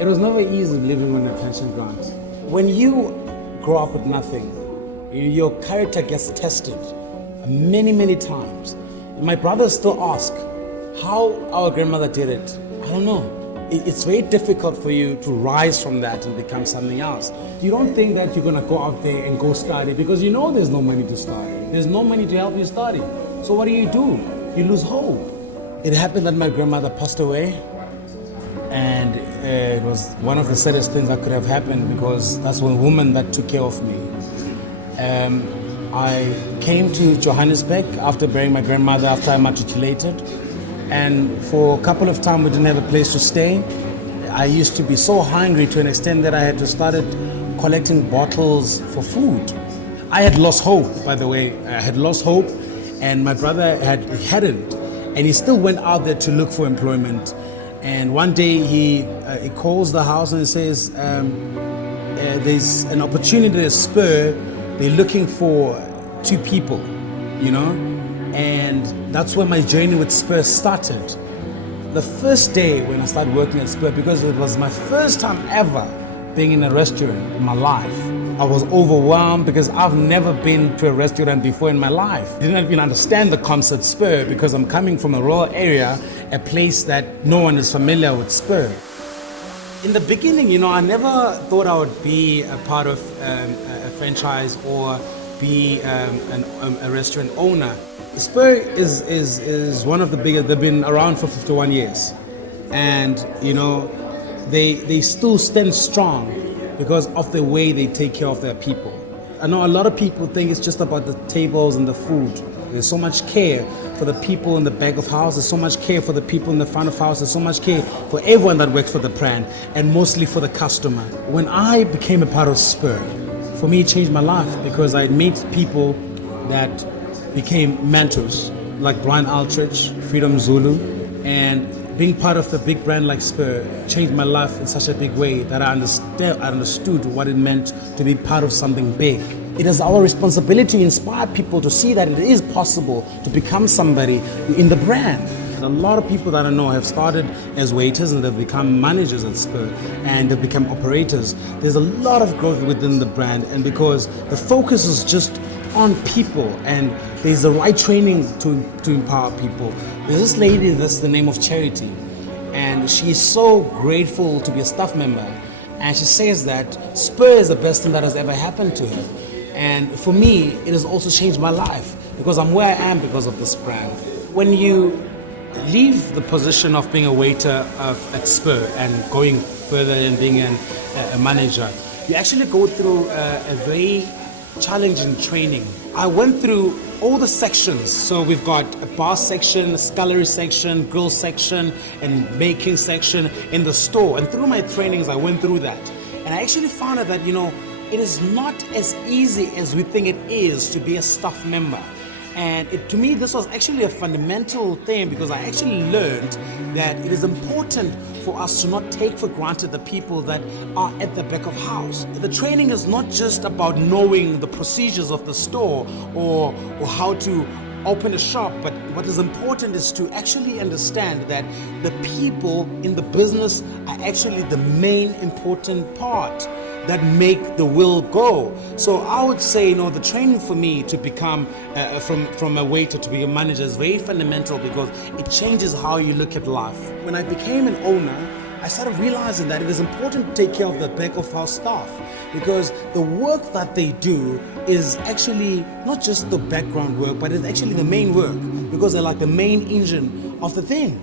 It was never easy living on a pension grant. When you grow up with nothing, your character gets tested many, many times. My brothers still ask how our grandmother did it. I don't know. It's very difficult for you to rise from that and become something else. You don't think that you're going to go out there and go study because you know there's no money to study. There's no money to help you study. So what do? You lose hope. It happened that my grandmother passed away, and it was one of the saddest things that could have happened because that's one woman that took care of me. I came to Johannesburg after burying my grandmother after I matriculated, and for a couple of times we didn't have a place to stay. I used to be so hungry to an extent that I had to start collecting bottles for food. I had lost hope, by the way. I had lost hope, and my brother hadn't, and he still went out there to look for employment. And one day he calls the house and he says, there's an opportunity at Spur. They're looking for 2 people, and that's where my journey with Spur started. The first day when I started working at Spur, because it was my first time ever being in a restaurant in my life, I was overwhelmed because I've never been to a restaurant before in my life. I didn't even understand the concept Spur because I'm coming from a rural area, a place that no one is familiar with Spur. In the beginning, I never thought I would be a part of a franchise or be a restaurant owner. Spur is one of the biggest. They've been around for 51 years, and they still stand strong because of the way they take care of their people. I know a lot of people think it's just about the tables and the food. There's so much care for the people in the back of house. There's so much care for the people in the front of house. There's so much care for everyone that works for the brand, and mostly for the customer. When I became a part of Spur, for me it changed my life because I met people that became mentors, like Brian Altrich, Freedom Zulu, and being part of a big brand like Spur changed my life in such a big way that I understood what it meant to be part of something big. It is our responsibility to inspire people to see that it is possible to become somebody in the brand. A lot of people that I know have started as waiters and they've become managers at Spur and they've become operators. There's a lot of growth within the brand, and because the focus is just on people and there's the right training to empower people. There's this lady, that's the name of Charity, and she is so grateful to be a staff member, and she says that Spur is the best thing that has ever happened to her. And for me, it has also changed my life because I'm where I am because of this brand. When you leave the position of being a waiter at Spur and going further and being a manager, you actually go through a very challenging training. I went through all the sections. So we've got a bar section, a scullery section, grill section, and baking section in the store. And through my trainings, I went through that. And I actually found out that, it is not as easy as we think it is to be a staff member. And to me, this was actually a fundamental thing because I actually learned that it is important for us to not take for granted the people that are at the back of house. The training is not just about knowing the procedures of the store or how to open a shop, but what is important is to actually understand that the people in the business are actually the main important part that make the wheel go. So I would say, the training for me to become from a waiter to be a manager is very fundamental because it changes how you look at life. When I became an owner, I started realizing that it is important to take care of the back of house staff because the work that they do is actually not just the background work, but it's actually the main work because they're like the main engine of the thing.